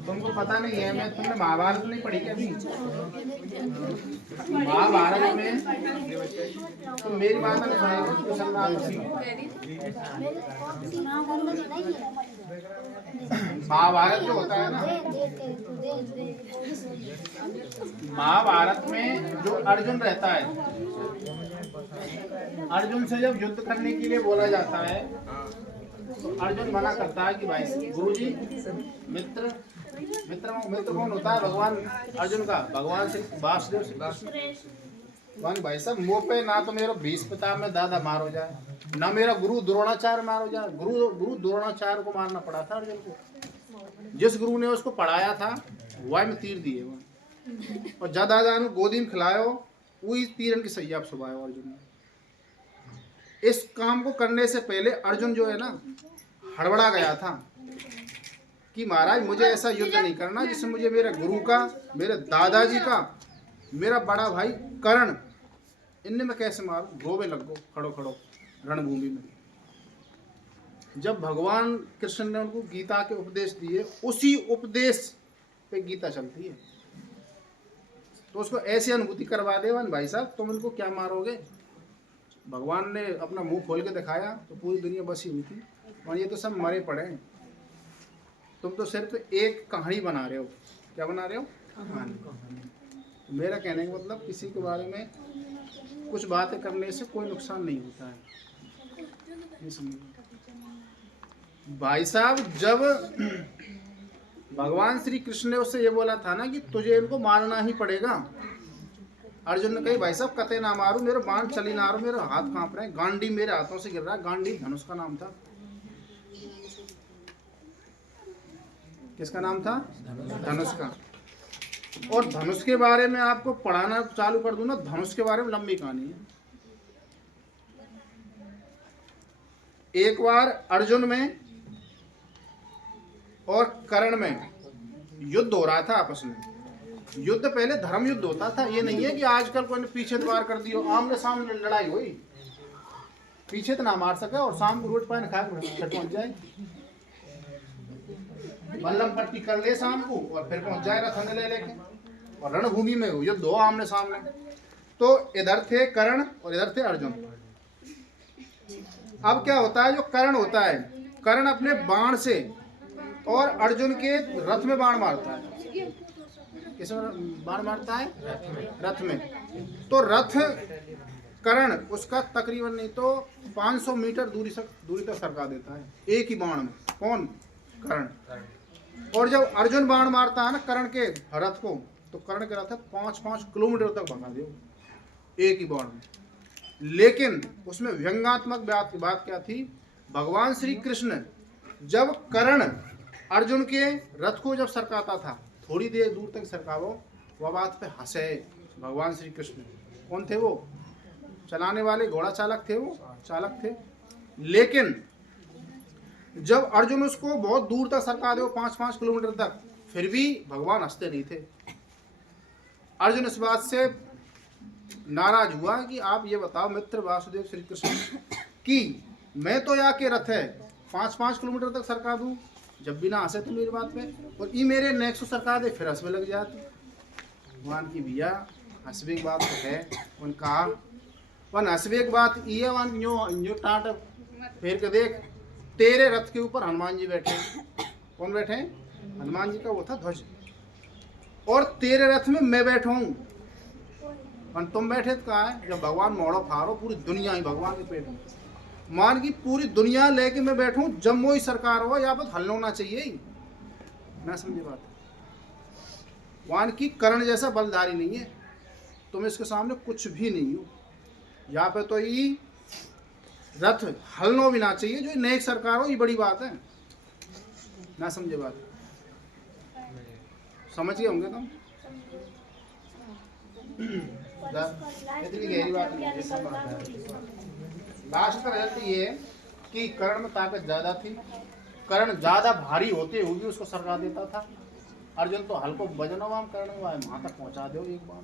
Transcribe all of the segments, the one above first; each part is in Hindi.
तुमको पता नहीं है, मैं तुमने महाभारत नहीं पढ़ी क्या? अभी महाभारत में तुम मेरी बात नहीं सुनेगी। महाभारत जो होता है ना, महाभारत में जो अर्जुन रहता है, अर्जुन से जब युद्ध करने के लिए बोला जाता है तो अर्जुन मना करता है कि भाई गुरुजी, मित्र कौन होता है? भगवान अर्जुन का भगवान श्री वासुदेव श्री भाई साहब, मुँह पे ना तो मेरा भीष्म पितामह में दादा मार हो जाए, ना मेरा गुरु द्रोणाचार्य मार हो जाए। गुरु द्रोणाचार्य को मारना पड़ा था अर्जुन को। जिस गुरु ने उसको पढ़ाया था वह में तीर दिए वो, और ज्यादा गोदी में खिलायो, वही तीरन की सैया पर सुबायो अर्जुन ने। इस काम को करने से पहले अर्जुन जो है ना, हड़बड़ा गया था कि महाराज मुझे ऐसा युद्ध नहीं करना जिसमें मुझे मेरे गुरु का, मेरे दादाजी का, मेरा बड़ा भाई कर्ण, इनने मैं कैसे मारूं? रोवे लग गो खड़ो खड़ो रणभूमि में। जब भगवान कृष्ण ने उनको गीता के उपदेश दिए, उसी उपदेश पे गीता चलती है, तो उसको ऐसी अनुभूति करवा दे भाई साहब, तुम इनको क्या मारोगे? भगवान ने अपना मुंह खोल के दिखाया तो पूरी दुनिया बसी हुई थी, और ये तो सब मरे पड़े हैं। तुम तो सिर्फ एक कहानी बना रहे हो। क्या बना रहे हो? कहानी। मेरा कहने का मतलब, किसी के बारे में कुछ बातें करने से कोई नुकसान नहीं होता है। भाई साहब, जब भगवान श्री कृष्ण ने उससे ये बोला था ना कि तुझे इनको मारना ही पड़ेगा, अर्जुन ने कही भाई साहब कते ना मारू, मेरे बाण चली ना रहा, मेरे हाथ कांप रहे हैं, गांडी मेरे हाथों से गिर रहा है। गांडी धनुष का नाम था। किसका नाम था? धनुष का। और धनुष के बारे में आपको पढ़ाना चालू कर दूं ना, धनुष के बारे में लंबी कहानी है। एक बार अर्जुन में और कर्ण में युद्ध हो रहा था आपस में। युद्ध पहले धर्म युद्ध होता था, ये नहीं है कि आजकल कोई ने पीछे द्वार कर दियो, आमने सामने लड़ाई हुई, पीछे तो ना मार सके और शाम को रोट पान खा के पहुंच जाए, मल्लम पट्टी कर ले शाम को और फिर पहुंच जाए रथ ले लेके, और रणभूमि में युद्ध हो आमने सामने। तो इधर थे कर्ण और इधर थे अर्जुन। अब क्या होता है, जो कर्ण होता है, कर्ण अपने बाण से और अर्जुन के रथ में बाण मारता है। किसमें बाण मारता है? रथ में। तो रथ कर्ण उसका तकरीबन नहीं तो 500 मीटर दूरी तक सरका देता है एक ही बाण में। कौन? कर्ण। और जब अर्जुन बाण मारता है ना कर्ण के रथ को, तो कर्ण के रथ 5-5 किलोमीटर तक भगा दे एक ही बाण में। लेकिन उसमें व्यंग्यात्मक बात क्या थी? भगवान श्री कृष्ण जब कर्ण अर्जुन के रथ को जब सरकाता था, थोड़ी देर दूर तक सरकावो, वह बात पे हंसे भगवान श्री कृष्ण। कौन थे वो? चलाने वाले घोड़ा चालक थे, वो चालक थे। लेकिन जब अर्जुन उसको बहुत दूर तक सरका दे 5-5 किलोमीटर तक, फिर भी भगवान हंसते नहीं थे। अर्जुन इस बात से नाराज हुआ कि आप ये बताओ मित्र वासुदेव श्री कृष्ण कि मैं तो यहाँ के रथ है 5-5 किलोमीटर तक सरका दूं, जब भी ना हंसे तो मेरी बात पे, और ये मेरे नेक्स्ट सरका दे फिर हंसने लग जाते। भगवान की भैया हंसवे की बात तो है, उन कहा वन हंसवे की बात ये वन यो टाट फेर के देख, तेरे रथ के ऊपर हनुमान जी बैठे। कौन बैठे? हनुमान जी का वो था ध्वज, और तेरे रथ में मैं बैठा हूँ। तुम बैठे तो कहा है? जब भगवान मोड़ो फाड़ो, पूरी दुनिया ही भगवान के पेट में, मान की पूरी दुनिया लेके मैं बैठूं, जम्मू ही सरकार हो, यहाँ पर हल होना चाहिए ना। समझे बात? वान की कर्ण जैसा बलधारी नहीं है, तुम इसके सामने कुछ भी नहीं हो। यहाँ पे तो ये रथ हलनो भी ना चाहिए, जो नई सरकार हो, ये बड़ी बात है ना। समझे बात? समझ गए होंगे तुम? इतनी गहरी बात नहीं है। लास्ट का रिजल्ट ये है कि कर्ण में ताकत ज्यादा थी, कर्ण ज्यादा भारी होते हुए भी उसको सरका देता था। अर्जुन तो हल्को वजनवान कर्ण हुआ है, वहां तक पहुंचा दो एक बाण।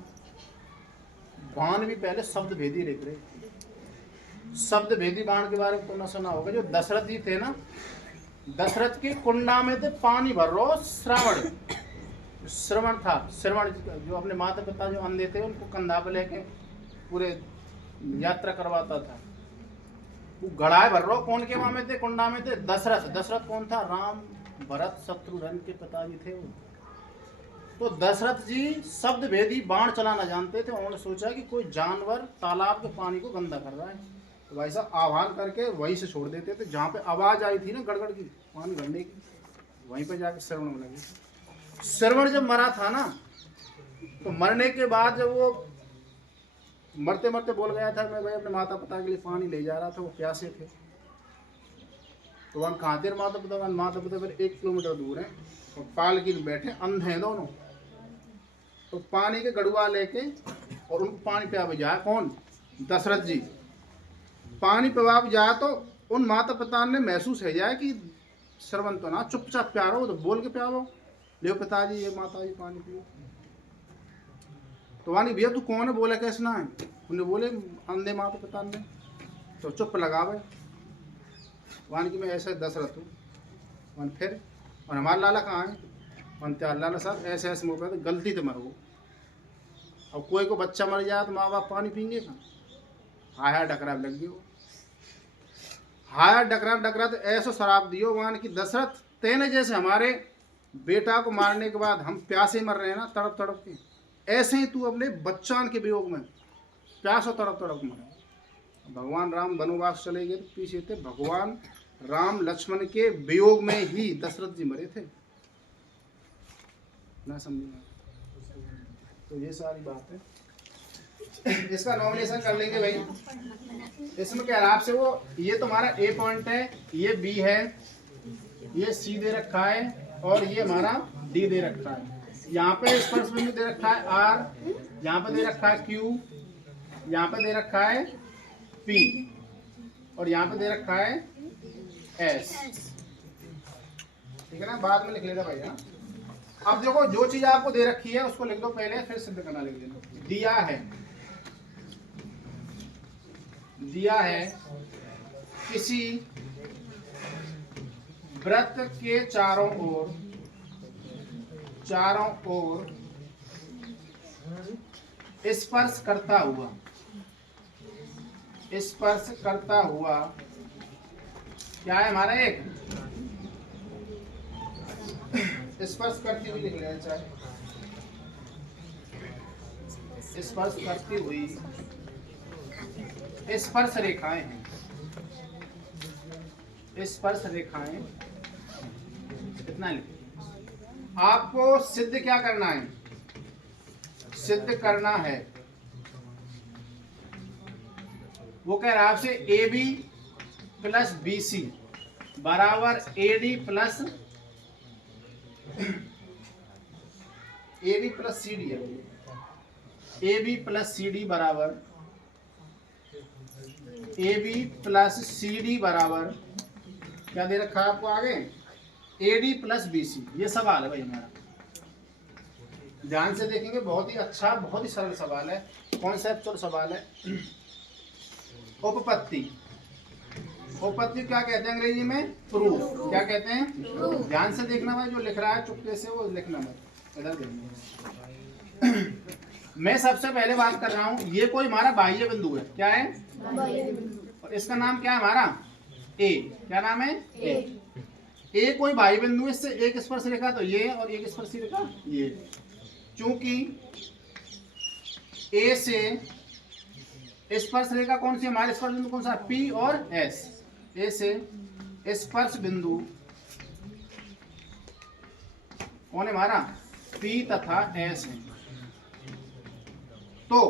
बाण भी पहले शब्द भेदी रेख रहे, शब्द भेदी बाण के बारे में तुमने सुना होगा। जो दशरथ जी थे ना, दशरथ की कुंडा में थे पानी भर रो श्रवण था। श्रवण जो अपने माता पिता जो अंधे थे उनको कंधा पे लेके पूरे यात्रा करवाता था। वो घड़ाए भर रो कौन के वहां में थे, कुंडा में थे? दशरथ। दशरथ कौन था? राम भरत शत्रुघ्न के पिताजी थे वो। तो दशरथ जी शब्द भेदी बाण चलाना जानते थे। उन्होंने सोचा कि कोई जानवर तालाब के पानी को गंदा कर रहा है, तो भाई साहब आह्वान करके वहीं से छोड़ देते थे। जहाँ पे आवाज आई थी ना गड़गड़ की पानी भरने की, वहीं पे जाके श्रवण में लगे। श्रवण जब मरा था ना, तो मरने के बाद जब वो मरते मरते बोल गया था मैं भाई अपने माता पिता के लिए पानी ले जा रहा था, वो प्यासे थे। तो वहाँ कहाँ थे माता पिता? माता पिता फिर 1 किलोमीटर दूर है और पालकी में बैठे, अंधे हैं दोनों। तो पानी के गड़ुआ लेके और उनको पानी पिया जाए कौन? दशरथ जी। पानी पिवा जाए तो उन माता पिता ने महसूस है जाए कि श्रवण तो ना, चुपचाप प्यारो, तो बोल के प्यारो, ले पिताजी ये माता जी पानी पियो। तो वानी भैया तू कौन है? बोले कैसे ना है? उन्हें बोले अंधे माता पिता ने। तो चुप लगावे वानी कि मैं ऐसे दशरथ हूँ। वन फिर और हमारा लाला कहाँ है? वन त्यार लाला साहब ऐसे ऐसे मौके तो गलती से मरो। अब कोई को बच्चा मर जाए तो माँ बाप पानी पीएंगे कहाँ? हाय हाय डकरा लग गई। हाय डकरा डकरा तो ऐसा शराब दियो वन कि दशरथ तेने जैसे हमारे बेटा को मारने के बाद हम प्यासे मर रहे हैं ना तड़प तड़प के, ऐसे ही तू अपने बच्चान के वियोग में प्यास और तड़प तड़प मरे। भगवान राम वनवास चले गए तो पीछे थे भगवान राम लक्ष्मण के वियोग में ही दशरथ जी मरे थे ना, समझे? तो ये सारी बात है। इसका नॉमिनेशन कर लेंगे भाई। इसमें क्या है आपसे वो, ये तुम्हारा ए पॉइंट है, ये बी है, ये सी दे रखा है और ये हमारा डी दे रखा है। यहाँ पे स्पर्श बिंदु दे रखा है आर, यहाँ पे दे रखा है क्यू, यहाँ पे दे रखा है पी और यहाँ पे दे रखा है एस। ठीक है ना, बाद में लिख लेगा भाई। हाँ अब देखो जो चीज आपको दे रखी है उसको लिख दो पहले, फिर सिद्ध करना लिख लेना। दिया है किसी वृत्त के चारों ओर स्पर्श करता हुआ क्या है हमारा? एक स्पर्श करती हुई लिख लेना चाहिए। स्पर्श करती हुई स्पर्श रेखाएं हैं, स्पर्श रेखाएं, इतना लिख। आपको सिद्ध क्या करना है? सिद्ध करना है वो कह रहा है आपसे A B plus B C बराबर A D plus C D है। A B plus C D बराबर क्या दे रखा है आपको आगे? A D plus B C. ये सवाल है भाई हमारा, ध्यान से देखेंगे। बहुत ही अच्छा, बहुत ही सरल सवाल है, कॉन्सेप्चुअल सवाल है। उपपत्ति क्या कहते हैं अंग्रेजी में? प्रूफ। क्या कहते हैं? ध्यान से देखना भाई, जो लिख रहा है चुपके से वो लिखना मत, इधर देखना। मैं सबसे पहले बात कर रहा हूं, ये कोई हमारा बाह्य बिंदु है। क्या है? और इसका नाम क्या है हमारा? ए। क्या नाम है? ए कोई बाह्य बिंदु है, इससे एक स्पर्श रेखा तो ये और एक स्पर्श रेखा ये। चूंकि ए से स्पर्श रेखा कौन सी? हमारे स्पर्श बिंदु कौन सा? पी और एस। ए से स्पर्श बिंदु कौन है हमारा? पी तथा एस है। तो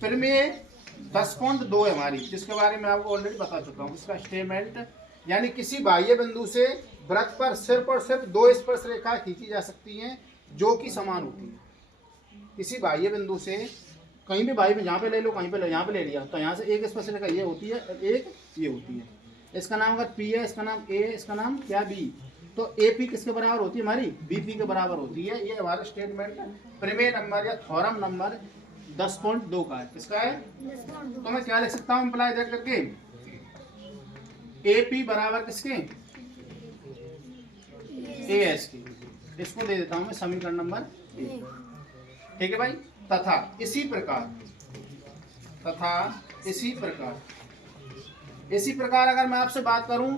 प्रमेय 10.2 है हमारी, जिसके बारे में आपको ऑलरेडी बता चुका हूं। इसका स्टेटमेंट यानी किसी बाह्य बिंदु से वृत्त पर सिर्फ और सिर्फ 2 स्पर्श रेखा खींची जा सकती हैं जो कि समान होती है। किसी बाह्य बिंदु से कहीं भी बाह्य में, यहाँ पे ले लो, कहीं पे ले, यहाँ पे ले लिया तो यहाँ से एक स्पर्श रेखा ये होती है, एक ये होती है। इसका नाम अगर पी है, इसका नाम ए, इसका नाम क्या? बी। तो ए पी किसके बराबर होती है हमारी? बी पी के बराबर होती है। ये हमारा स्टेटमेंट प्रमेय नंबर या थ्योरम नंबर 10.2 का है। किसका है? तो मैं क्या लिख सकता हूँ इम्प्लाई देख करके, AP बराबर किसके? AS के। इसको दे देता हूं मैं समीकरण नंबर 1। ठीक है भाई। तथा इसी प्रकार अगर मैं आपसे बात करूं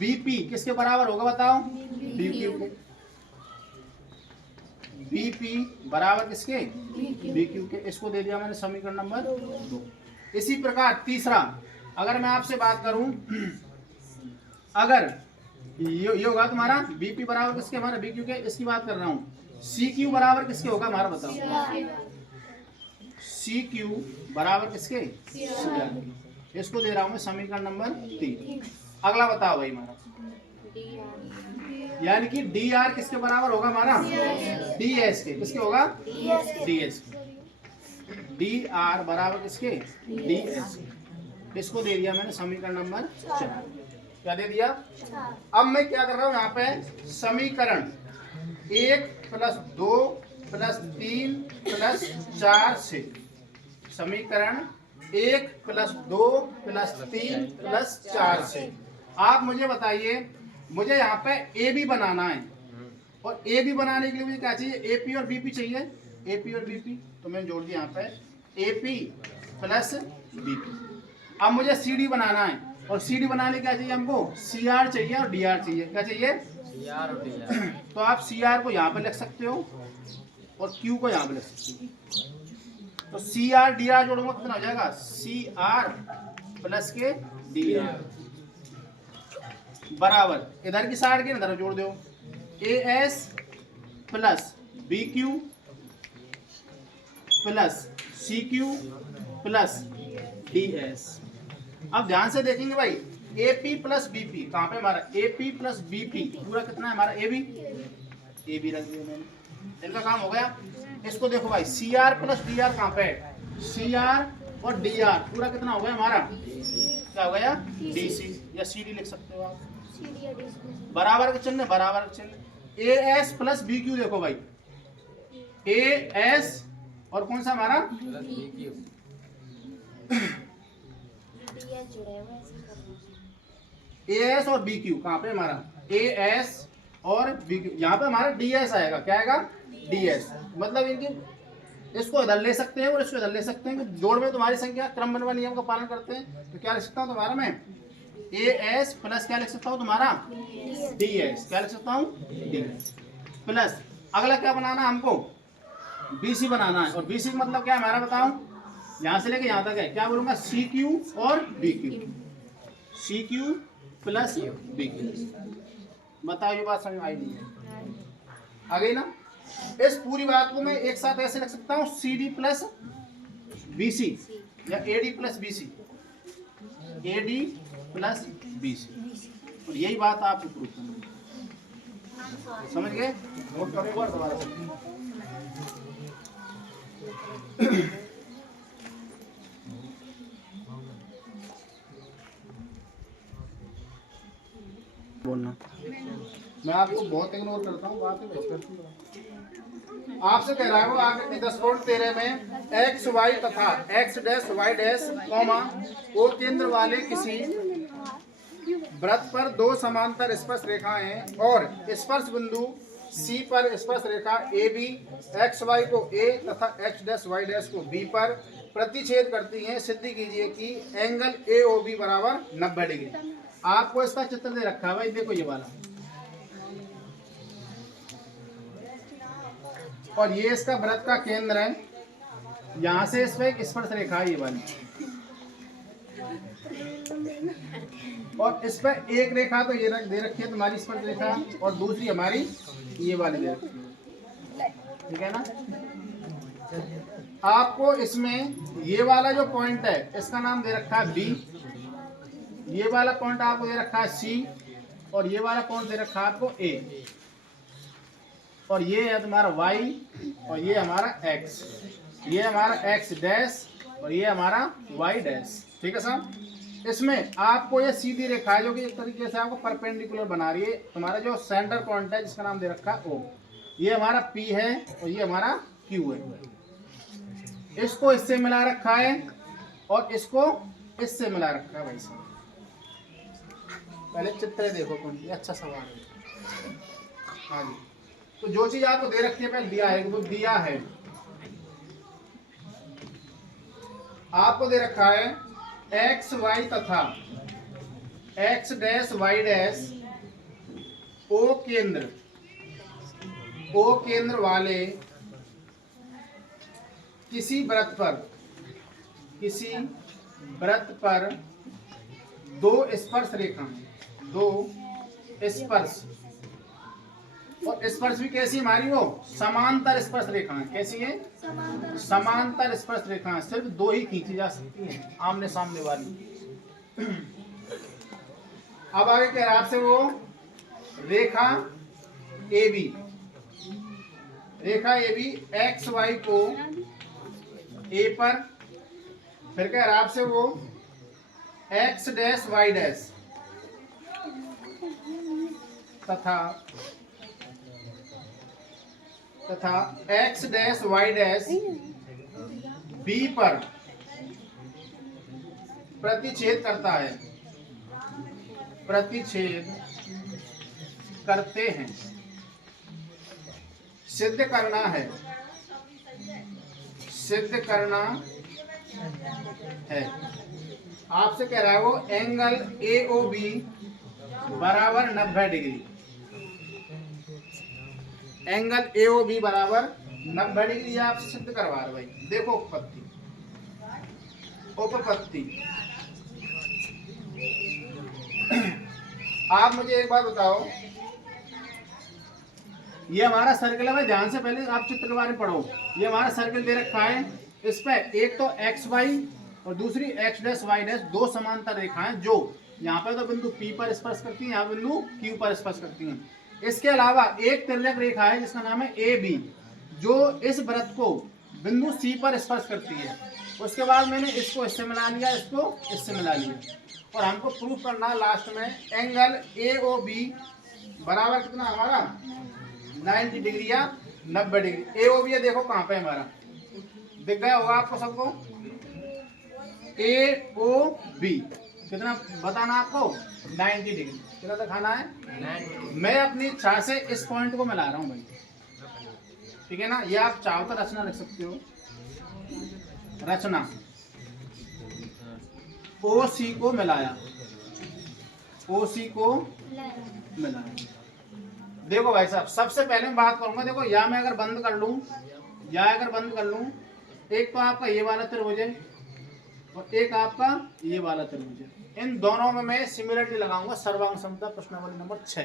BP किसके बराबर होगा बताओ? BQ के। BP बराबर किसके? BQ के। इसको दे दिया मैंने समीकरण नंबर 2। इसी प्रकार तीसरा अगर मैं आपसे बात करूं, अगर ये होगा तुम्हारा BP बराबर किसके? हमारा BQ के। इसकी बात कर रहा हूँ। CQ बराबर किसके होगा हमारा बताओ? CQ बराबर किसके? CR। इसको दे रहा हूँ मैं समीकरण नंबर 3। अगला बताओ भाई हमारा, यानी कि DR किसके बराबर होगा हमारा? DS के। किसके होगा? DS के। DR बराबर किसके? DS के। इसको दे दिया मैंने समीकरण नंबर 4। क्या दे दिया? अब मैं क्या कर रहा हूँ यहाँ पे, समीकरण 1 + 2 + 3 + 4 से, समीकरण 1 + 2 + 3 + 4 से आप मुझे बताइए, मुझे यहाँ पे AB बनाना है, और AB बनाने के लिए मुझे क्या चाहिए? AP और BP चाहिए। AP और BP तो मैंने जोड़ दिया यहाँ पे AP + BP। अब मुझे CD बनाना है, और CD बनाने क्या चाहिए हमको? CR चाहिए और DR चाहिए। क्या चाहिए? CR और DR। तो आप CR को यहाँ पे लिख सकते हो और Q को यहाँ पे लिख सकते हो। तो CR DR जोड़ूंगा कितना हो जाएगा? CR प्लस के DR बराबर इधर की साइड के इधर जोड़ दो, AS plus BQ plus CQ plus DS। अब ध्यान से देखेंगे भाई, AP प्लस BP कहाँ पे हमारा? AP प्लस BP पूरा कितना है हमारा? AB रख दिया मैंने, इनका काम हो गया। इसको देखो भाई, CR प्लस DR कहाँ पे है? CR और DR पूरा कितना हो गया हमारा? क्या हो गया? DC या CD लिख सकते हो आप। बराबर का चिन्ह, बराबर का चिन्ह। AS प्लस BQ देखो भाई, AS और कौन सा हमारा? AS और BQ कहाँ पे हमारा? AS और BQ, यहाँ पे हमारा DS आएगा। क्या आएगा? DS। मतलब इनकी इसको इधर ले सकते हैं और इसको इधर ले सकते हैं। जोड़ में तुम्हारी संख्या क्रमबद्ध नियम का पालन करते हैं। तो क्या लिख सकता हूँ तुम्हारा मैं? AS प्लस क्या लिख सकता हूँ तुम्हारा? DS। क्या लिख सकता हूँ? DS प्लस अगला क्या बनाना है हमको? BC बनाना है। और BC मतलब क्या है हमारा बताओ? यहाँ से लेके यहाँ तक है। क्या बोलूंगा? CQ और BQ। CQ plus BQ। बताओ ये बात समझ आई नहीं है? आ गई ना? इस पूरी बात को मैं एक साथ ऐसे लिख सकता हूँ, CD प्लस BC या AD plus BC, AD plus BC। और यही बात आपको प्रूफ करनी है। समझ गए? नोट करो एक बार दोबारा से। बोलना, मैं आपको बहुत इग्नोर करता हूँ, बात आपसे कह रहा हूँ। आकृति 10.13 में एक्स वाई तथा x dash Y dash comma O केंद्र वाले किसी वृत्त पर दो समांतर स्पर्श रेखाएं हैं, और स्पर्श बिंदु C पर स्पर्श रेखा AB एक्स वाई को A तथा एक्स डैश वाई डैश को B पर प्रतिच्छेद करती हैं। सिद्ध कीजिए कि एंगल AOB बराबर 90 डिग्री। आपको इसका चित्र दे रखा है भाई, देखो ये वाला, और ये इसका वृत्त का केंद्र है। यहाँ से इस पे एक स्पर्श रेखा है ये वाली, और इस पे एक रेखा तो ये दे रखी है तुम्हारी स्पर्श रेखा, और दूसरी हमारी ये वाली दे रखी है। ठीक है ना? आपको इसमें ये वाला जो पॉइंट है इसका नाम दे रखा है B, ये वाला पॉइंट आपको दे रखा है C, और ये वाला पॉइंट दे रखा है आपको A, और ये है तुम्हारा Y, और ये हमारा X, ये हमारा X डैश, और ये हमारा Y डैश। ठीक है साहब? इसमें आपको ये सीधी रेखा है जो कि एक तरीके से आपको परपेंडिकुलर बना रही है। तुम्हारा जो सेंटर पॉइंट है जिसका नाम दे रखा है O, ये हमारा P है और ये हमारा Q है। इसको इससे मिला रखा है और इसको इससे मिला रखा है भाई साहब। पहले चित्र देखो तुम, ये अच्छा सवाल है। हाँ जी, तो जो चीज आपको दे रखी है पहले दिया है, वो दिया है आपको दे रखा है एक्स वाई तथा x dash Y dash O केंद्र वाले किसी वृत्त पर दो स्पर्श रेखा, दो स्पर्श, और स्पर्श भी कैसी हमारी वो समांतर स्पर्श रेखा है। कैसी है? समांतर स्पर्श रेखा, सिर्फ दो ही खींची जा सकती है, आमने सामने वाली। अब आगे कह रहा है आपसे वो रेखा ए बी एक्स वाई को ए पर, फिर कह रहा है आपसे वो एक्स डैश वाई डैश तथा x dash Y dash B पर प्रतिच्छेद करते हैं। सिद्ध करना है। आपसे कह रहा है वो एंगल AOB बराबर 90 डिग्री, एंगल AOB बराबर 90 डिग्री आपसे सिद्ध करवा रहे भाई। देखो उपपत्ति आप मुझे एक बात बताओ, ये हमारा सर्कल है भाई, ध्यान से पहले आप चित्र के बारे में पढ़ो। ये हमारा सर्कल दे रखा है, इस पे एक तो एक्स वाई और दूसरी एक्स डैश वाई डैश, दो समांतर रेखाएं जो यहाँ पे तो बिंदु P पर स्पर्श करती हैं, यहाँ बिंदु Q पर स्पर्श करती हैं। इसके अलावा एक तिर्यक रेखा है जिसका नाम है AB, जो इस वृत्त को बिंदु C पर स्पर्श करती है। उसके बाद मैंने इसको इससे मिला लिया, इसको इससे मिला लिया, और हमको प्रूफ करना लास्ट में एंगल AOB बराबर कितना हमारा 90 डिग्री या 90 डिग्री। AOB है, देखो कहाँ पे हमारा दिख गया होगा आपको सबको। AOB कितना बताना आपको 90 डिग्री, कितना दिखाना है 90। मैं अपनी इच्छा से इस पॉइंट को मिला रहा हूँ भाई, ठीक है ना। ये आप चाहो तो रचना लिख सकते हो, रचना OC को मिलाया, OC को मिलाया। देखो भाई साहब, सबसे पहले मैं बात करूंगा, देखो या मैं अगर बंद कर लूं, एक तो आपका ये वाला त्रिभुज है और एक आपका ये वाला त्रिभुज है। इन दोनों में मैं सिमिलरिटी लगाऊंगा, सर्वांग समता, प्रश्नावली नंबर 6।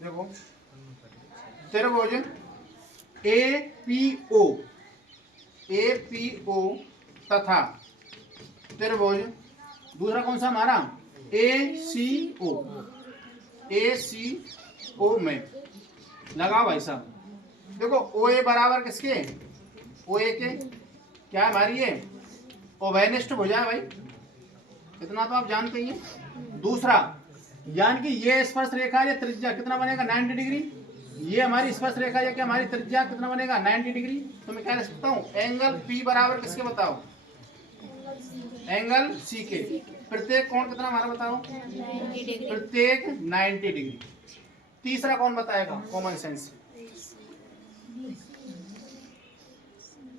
देखो त्रिभुज APO तथा त्रिभुज दूसरा कौन सा हमारा ACO में लगाओ भाई साहब। देखो OA बराबर किसके, OA के क्या हमारी ये ओवेनिष्ठ भुजा है भाई, इतना तो आप जानते ही हैं। दूसरा यानी कि ये स्पर्श रेखा या त्रिज्या कितना बनेगा 90 डिग्री, ये हमारी स्पर्श रेखा या क्या हमारी त्रिज्या कितना बनेगा 90 डिग्री। तो मैं क्या लिख सकता हूँ एंगल P बराबर किसके बताओ, एंगल C के। प्रत्येक कोण कितना हमारा बताओ, प्रत्येक 90 डिग्री। तीसरा कौन बताएगा, कॉमन सेंस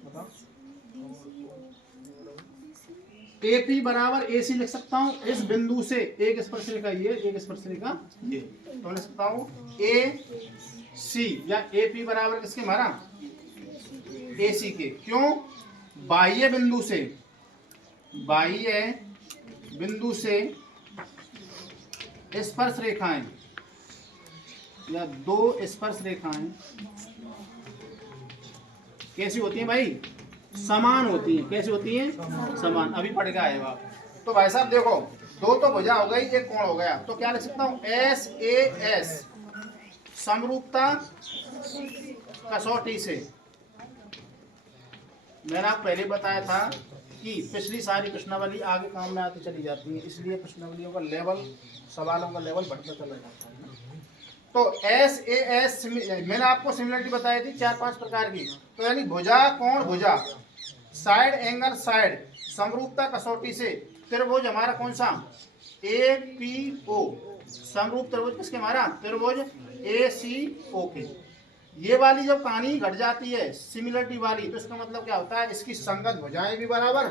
बताओ। AP बराबर AC लिख सकता हूँ, इस बिंदु से एक स्पर्श रेखा ये, एक स्पर्श रेखा ये, तो लिख सकता हूँ AC या AP बराबर किसके हमारा AC के। क्यों, बाह्य बिंदु से स्पर्श रेखाएं या दो स्पर्श रेखाएं कैसी होती हैं भाई, समान होती हैं। कैसी होती हैं, समान। अभी पढ़ के आए आप। तो भाई साहब देखो, दो तो भुजा हो गई, एक कोण हो गया, तो क्या लिख सकता हूँ SAS समरूपता कसौटी से। मैंने आप पहले बताया था कि पिछली सारी प्रश्नावली आगे काम में आती चली जाती है, इसलिए प्रश्नावलियों का लेवल, सवालों का लेवल बढ़ता चला जाता है। तो SAS मैंने आपको सिमिलरिटी बताई थी 4-5 प्रकार की। तो यानी भुजा कोण भुजा, साइड एंगल साइड समरूपता कसौटी से त्रिभुज हमारा कौन सा APO समरूप त्रिभुज किसके हमारा त्रिभुज ACO के। ये वाली जब कहानी घट जाती है सिमिलरिटी वाली तो इसका मतलब क्या होता है इसकी संगत भुजाएं भी बराबर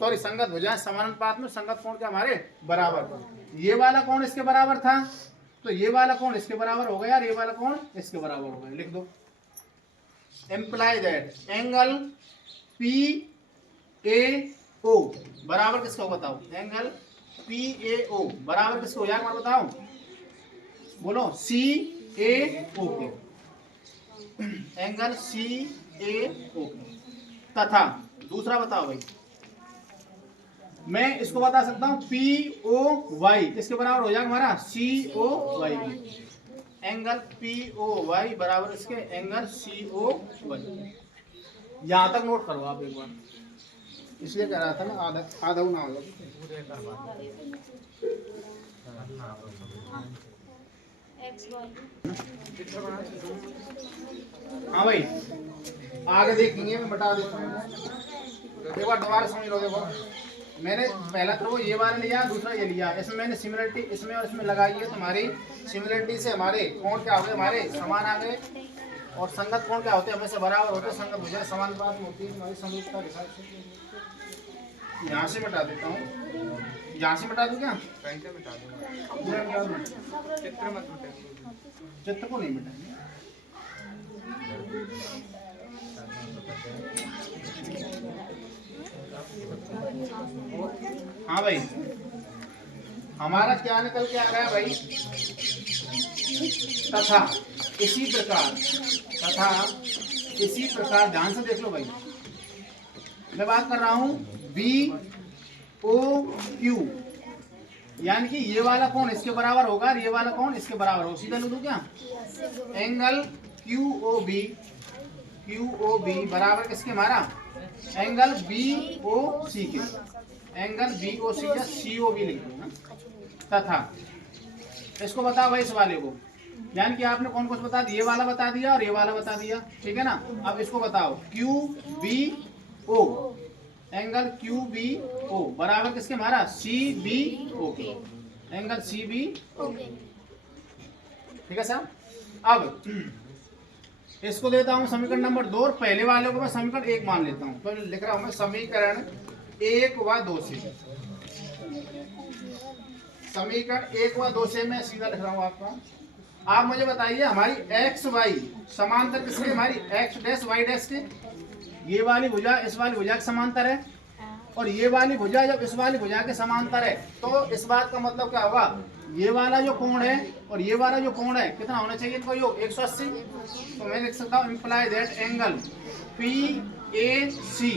संगत भुजाएं समानुपात में संगत कोण के हमारे बराबर। ये वाला कोण इसके बराबर था तो ये वाला कोण इसके बराबर हो गया और ये वाला कोण इसके बराबर हो गया। लिख दो इम्प्लाई दैट एंगल PAO बराबर किसका होगा बताओ एंगल PAO बराबर किसका हो जाएगा बताओ बोलो CAO के एंगल CAO तथा दूसरा बताओ भाई मैं इसको बता सकता हूं POY किसके बराबर हो जाएगा हमारा COY एंगल POY बराबर इसके एंगल COY। यहां तक नोट करो आप एक बार इसलिए कह रहा था ना आधा ना हो हाँ भाई आगे देखेंगे मैं बता देता हूँ एक बार दोबारा समझ लो। देखो मैंने पहला तो ये वाला लिया दूसरा ये लिया इसमें मैंने सिमिलरिटी इसमें और इसमें लगाई है। तुम्हारी सिमिलरिटी से हमारे कोण क्या हो गए हमारे समान आ गए और संगत कोण क्या होते हैं हमेशा बराबर होते हैं संगत भुजाएं समान बात होती है हमारी समरूपता के हिसाब से। यहाँ से मिटा देता हूँ यहाँ से मिटा दूँ क्या चित्र को नहीं मिटाएंगे। हाँ भाई हमारा क्या निकल के आ गया भाई तथा इसी प्रकार ध्यान से देख लो भाई मैं बात कर रहा हूं BOQ यानी कि ये वाला कोण इसके बराबर होगा और ये वाला कोण इसके बराबर होगा। सीधा लिख दूं क्या एंगल QOB बराबर किसके हमारा एंगल BOC के एंगल BOC या COB लिख दो ना तथा इसको बताओ भाई इस वाले को यानी कि आपने कौन कौन सा बता दिया ये वाला बता दिया और ये वाला बता दिया ठीक है ना। अब इसको बताओ QBO एंगल QBO बराबर किसके हमारा CBO के एंगल CBO ठीक है साहब। अब इसको देता हूं समीकरण नंबर 2 और पहले वाले को मैं समीकरण 1 मान लेता हूं तो लिख रहा हूं मैं समीकरण 1 व 2 से समीकरण 1 व 2 से मैं सीधा लिख रहा हूं आपका। आप मुझे बताइए हमारी एक्स वाई समांतर किसके हमारी एक्स डैश वाई डैश के ये वाली भुजा इस वाली भुजा के समांतर है और ये वाली भुजा जब इस वाली भुजा के समांतर है तो इस बात का मतलब क्या होगा ये वाला जो कोण है और ये वाला जो कोण है कितना होना चाहिए इनका योग 180। तो मैं लिख सकता हूँ imply that angle PAC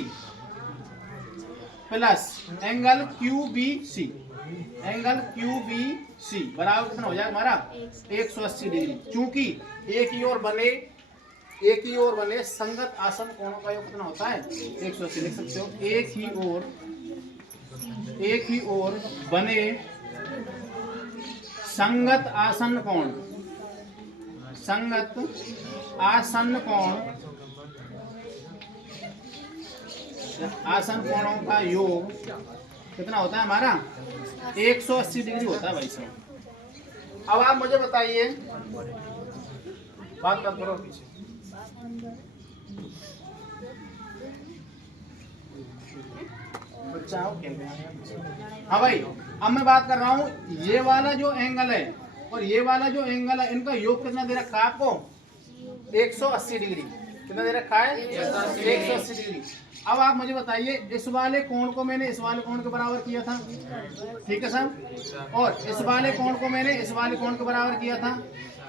plus angle QBC बराबर कितना हो जाएगा हमारा 180 डिग्री। चूंकि एक ही ओर बने संगत आसन कोणों का योग कितना होता है 180 लिख सकते हो। एक ही ओर बने संगत आसन कोणों का योग कितना होता है हमारा 180 डिग्री होता है भाई साहब। अब आप मुझे बताइए बात करो पीछे बच्चा हो हाँ भाई अब मैं बात कर रहा हूँ ये वाला जो एंगल है और ये वाला जो एंगल है इनका योग कितना दे रखा है आपको 180 डिग्री कितना दे रखा है 180 डिग्री। अब आप मुझे बताइए इस वाले कोण को मैंने इस वाले कोण के बराबर किया था ठीक है सर और इस वाले कोण को मैंने इस वाले कोण के बराबर किया था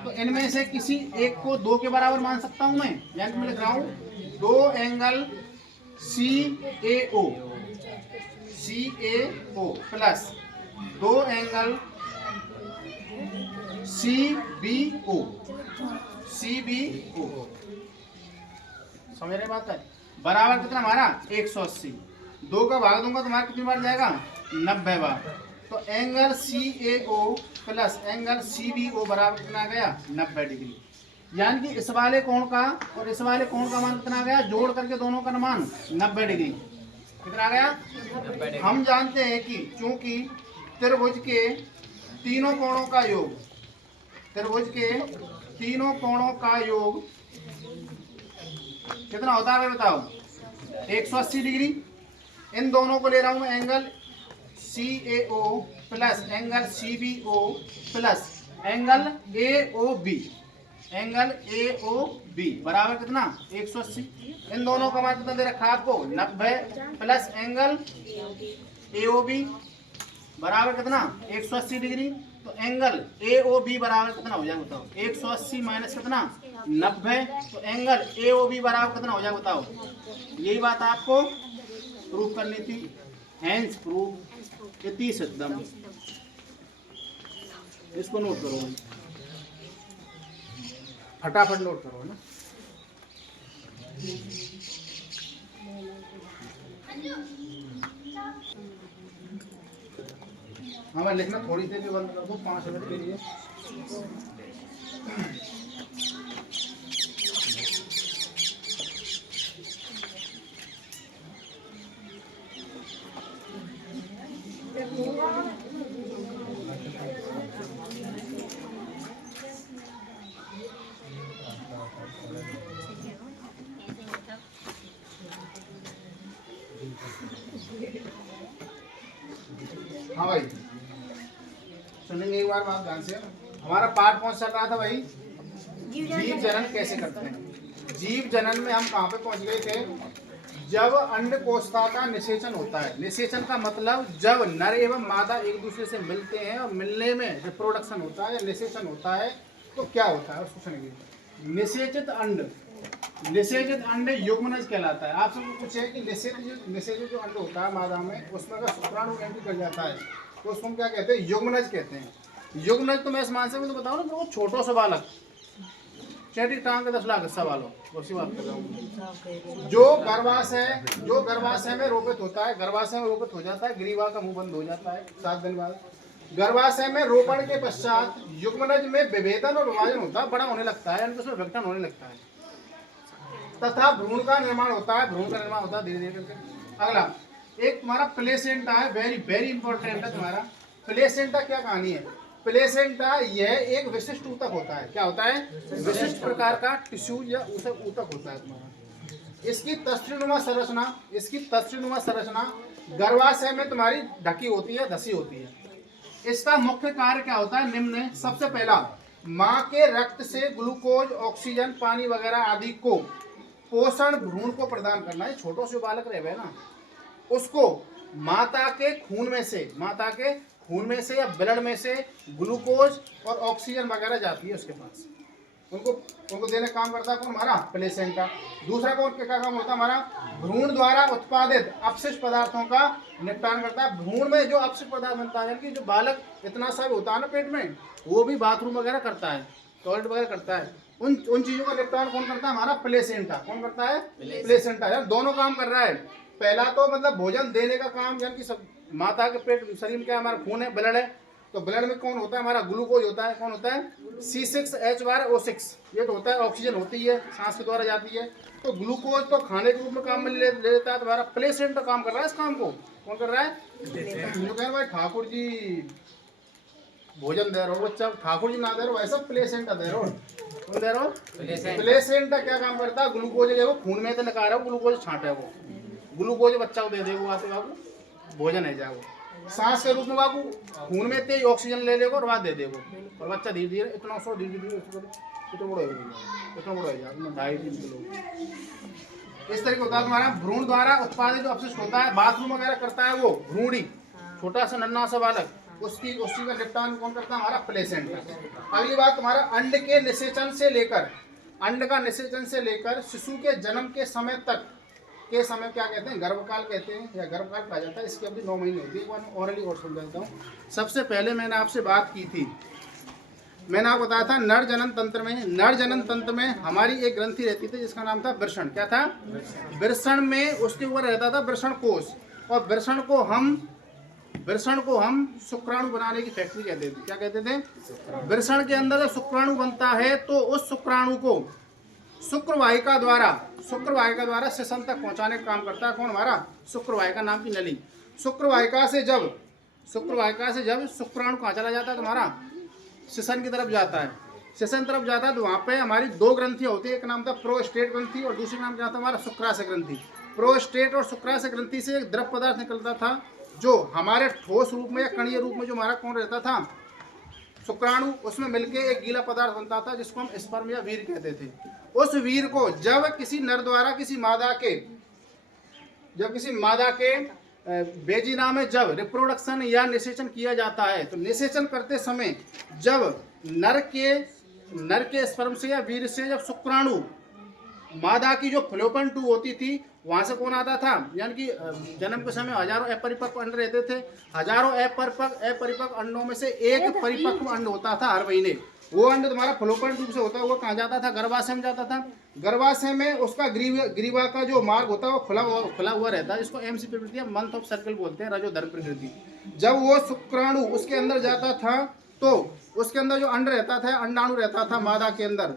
तो इनमें से किसी एक को 2 के बराबर मान सकता हूं मैं यानी मैं लिख रहा हूं 2 angle CAO plus 2 angle CBO समझ रहे बात है बराबर कितना हमारा 180 2 का भाग दूंगा तो हमारा कितनी बार जाएगा 90 बार। तो angle CAO plus angle CBO बराबर कितना आ गया 90 डिग्री। यानी कि इस वाले कोण का और इस वाले कोण का मान कितना आ गया, जोड़ करके दोनों का मान 90 डिग्री। कितना आ गया? हम जानते हैं कि चूंकि त्रिभुज के तीनों कोणों का योग, त्रिभुज के तीनों कोणों का योग कितना होता है बताओ? 180 डिग्री। इन दोनों को ले रहा हूं मैं angle CAO plus angle CBO plus angle AOB, angle AOB बराबर कितना? 180। इन दोनों का मान कितना दे रखा है आपको? 90 प्लस एंगल AOB बराबर कितना? 180 डिग्री। तो एंगल AOB बराबर कितना हो जाएगा बताओ? 180 माइनस कितना? 90। तो एंगल AOB बराबर कितना हो जाएगा बताओ? यही बात आपको प्रूफ करनी थी, हैंस प्रूफ इति सिद्धम। इसको नोट करो, फटाफट नोट करो ना। हाँ मैं लिखना थोड़ी देर में बंद कर दूँ, 5 मिनट के लिए। हाँ भाई सुनेंगे एक बार बात ध्यान से। हमारा पार्ट कौन चल रहा था भाई? जीव जनन कैसे करते हैं। जीव जनन में हम कहाँ पे पहुंच गए थे? जब अंड कोशिका का निषेचन होता है। निषेचन का मतलब जब नर एवं मादा एक दूसरे से मिलते हैं और मिलने में रिप्रोडक्शन होता है या निषेचन होता है तो क्या होता है उसको सुनेंगे। निषेचित अंड युग्मनज कहलाता है। आप सबको पूछे कि निषेचित जो अंड होता है मादा में, उसमें अगर शुक्राणु एंट्री कर जाता है तो उसको हम क्या कहते हैं? युग्मनज कहते हैं। युग्मनज तो मैं इस मान से तो बताऊँ ना, तो छोटो सा बालक चैटी टांग के 10 लाख हिस्सा वालों, उसी बात कर रहा हूँ। जो गर्भाशय में रोपित होता है, गर्भाशय में रोपित हो जाता है, ग्रीवा का मुंह बंद हो जाता है 7 दिन बाद। गर्भाशय में रोपण के पश्चात युग्मनज में विभेदन और विभाजन होता है, बड़ा होने लगता है, यानी उसमें विघटन होने लगता है तथा भ्रूण का निर्माण होता है। भ्रूण का निर्माण होता है धीरे धीरे करके। अगला एक तुम्हारा प्लेसेंटा है, वेरी वेरी इंपॉर्टेंट है तुम्हारा। प्लेसेंटा क्या कहानी है? प्लेसेंटा यह एक विशिष्ट ऊतक होता है। क्या होता है? विशिष्ट प्रकार का टिश्यू या ऊतक होता है तुम्हारा। इसकी तस्त्रिनुमा संरचना गर्भाशय में तुम्हारी ढकी होती है, धसी होती है। इसका मुख्य कार्य क्या होता है? निम्न है। सबसे पहला, माँ के रक्त से ग्लूकोज, ऑक्सीजन, पानी वगैरह आदि को पोषण भ्रूण को प्रदान करना है। छोटो से बालक रहे ना, उसको माता के खून में से या ब्लड में से ग्लूकोज और ऑक्सीजन वगैरह जाती है उसके पास, उनको देने काम करता है कौन? हमारा प्लेसेंटा। दूसरा कौन क्या काम होता है? हमारा भ्रूण द्वारा उत्पादित अपशिष्ट पदार्थों का निपटान करता है। भ्रूण में जो अपशिष्ट पदार्थ बनता है, कि जो बालक इतना सा होता है ना पेट में, वो भी बाथरूम वगैरह करता है, टॉयलेट वगैरह करता है, उन चीजों का निपटान कौन करता है? हमारा प्लेसेंटा। कौन करता है? प्लेसेंटा। यार दोनों काम कर रहा है। पहला तो मतलब भोजन देने का काम, यानी कि सब माता के पेट शरीर में क्या हमारा खून है, ब्लड है, तो ब्लड में कौन होता है? हमारा ग्लूकोज होता है। कौन होता है? C6H12O6। ये तो होता है, ऑक्सीजन होती है, सांस के द्वारा जाती है। तो ग्लूकोज तो खाने के रूप में काम में ले लेता है। तुम्हारा प्लेसेंटा काम कर रहा है इस काम को। कौन कर रहा है? जो कह भाई ठाकुर जी भोजन दे रहे हो, बच्चा ठाकुर जी ना दे रहे हो, ऐसा प्लेसेंटा दे रहे हो। कौन दे रहे हो? प्लेसेंटा क्या काम करता है? ग्लूकोज है वो खून में तो निकाल रहा है, ग्लूकोज छांटे वो ग्लूकोज बच्चा को दे देगा, आते बाबू भोजन है जाओ। सांस के रूप में बाबू खून में तेज ऑक्सीजन ले लेगा और बात दे देगा, और बच्चा धीरे धीरे इतना सो धीरे धीरे इतना बड़ा हो जाएगा 2.5-3 किलो। इस तरीके होता है तुम्हारा। भ्रूण द्वारा उत्पादित जो अपशिष्ट होता है, बाथरूम वगैरह करता है वो भ्रूणी, छोटा सा नन्हा सा बालक, उसी का निपटान कौन करता है? हमारा प्लेसेंटा। अगली बात, तुम्हारा अंड का निषेचन से लेकर शिशु के जन्म के समय तक के समय क्या कहते हैं? गर्भकाल कहते हैं, या गर्भकाल कहा जाता है। इसकी अवधि 9 महीने होती है। एक बार ऑरली और समझाता हूँ। सबसे पहले मैंने आपसे बात की थी, मैंने आपको बताया था नर जनन तंत्र में हमारी एक ग्रंथि रहती थी जिसका नाम था वृषण। क्या था? वृषण में उसके ऊपर रहता था वृषण कोश, और वृषण को हम वृषण को हम शुक्राणु बनाने की फैक्ट्री कहते थे। क्या कहते थे? वृषण के अंदर जब शुक्राणु बनता है तो उस शुक्राणु को शुक्रवाहिका द्वारा श्वसन तक पहुंचाने का काम करता है। कौन? हमारा शुक्रवाहिका नाम की नली। शुक्रवाहिका से जब शुक्राणु कहाँ चला जाता है? तुम्हारा श्वसन की तरफ जाता है। श्वसन तरफ जाता है तो वहाँ पे हमारी दो ग्रंथियाँ होती है, एक नाम था प्रोस्टेट ग्रंथि और दूसरी नाम क्या था? हमारा शुक्राशय ग्रंथि। प्रोस्टेट और शुक्राशय ग्रंथि से एक द्रव पदार्थ निकलता था जो हमारे ठोस रूप में या कणीय रूप में जो हमारा कौन रहता था? शुक्राणु, उसमें मिलके एक गीला पदार्थ बनता था जिसको हम स्पर्म या वीर कहते थे। उस वीर को जब किसी नर द्वारा किसी मादा के बेजिना में जब रिप्रोडक्शन या निषेचन किया जाता है तो निषेचन करते समय जब नर के स्पर्म से या वीर से जब शुक्राणु मादा की जो फ्लोपन ट्यूब होती थी वहां से कौन आता था? यानी कि जन्म के समय हजारों अपरिपक्व अंड रहते थे। हजारों अपरिपक्व अंडों में से एक परिपक्व अंड होता था हर महीने। वो अंड तुम्हारा फ्लोपन ट्यूब से होता हुआ कहाँ जाता था? गर्भाशय में जाता था। गर्भाशय में उसका ग्रीवा का जो मार्ग होता है वो खुला हुआ रहता है, जिसको एमसी प्रकृति या मंथ ऑफ सर्कल बोलते हैं, रजोधर्म प्रकृति। जब वो शुक्राणु उसके अंदर जाता था तो उसके अंदर जो अंड रहता था, अंडाणु रहता था मादा के अंदर,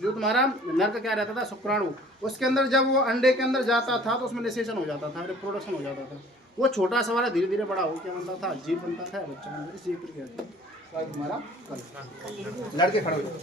जो तुम्हारा नर का क्या रहता था? शुक्राणु। उसके अंदर जब वो अंडे के अंदर जाता था तो उसमें निषेचन हो जाता था, रिप्रोडक्शन हो जाता था। वो छोटा सा वाला धीरे धीरे बड़ा हो क्या बनता था? जीव बनता था, बच्चा बनता था। इस जीव प्रक्रिया से तुम्हारा लड़के खड़े हो जाते।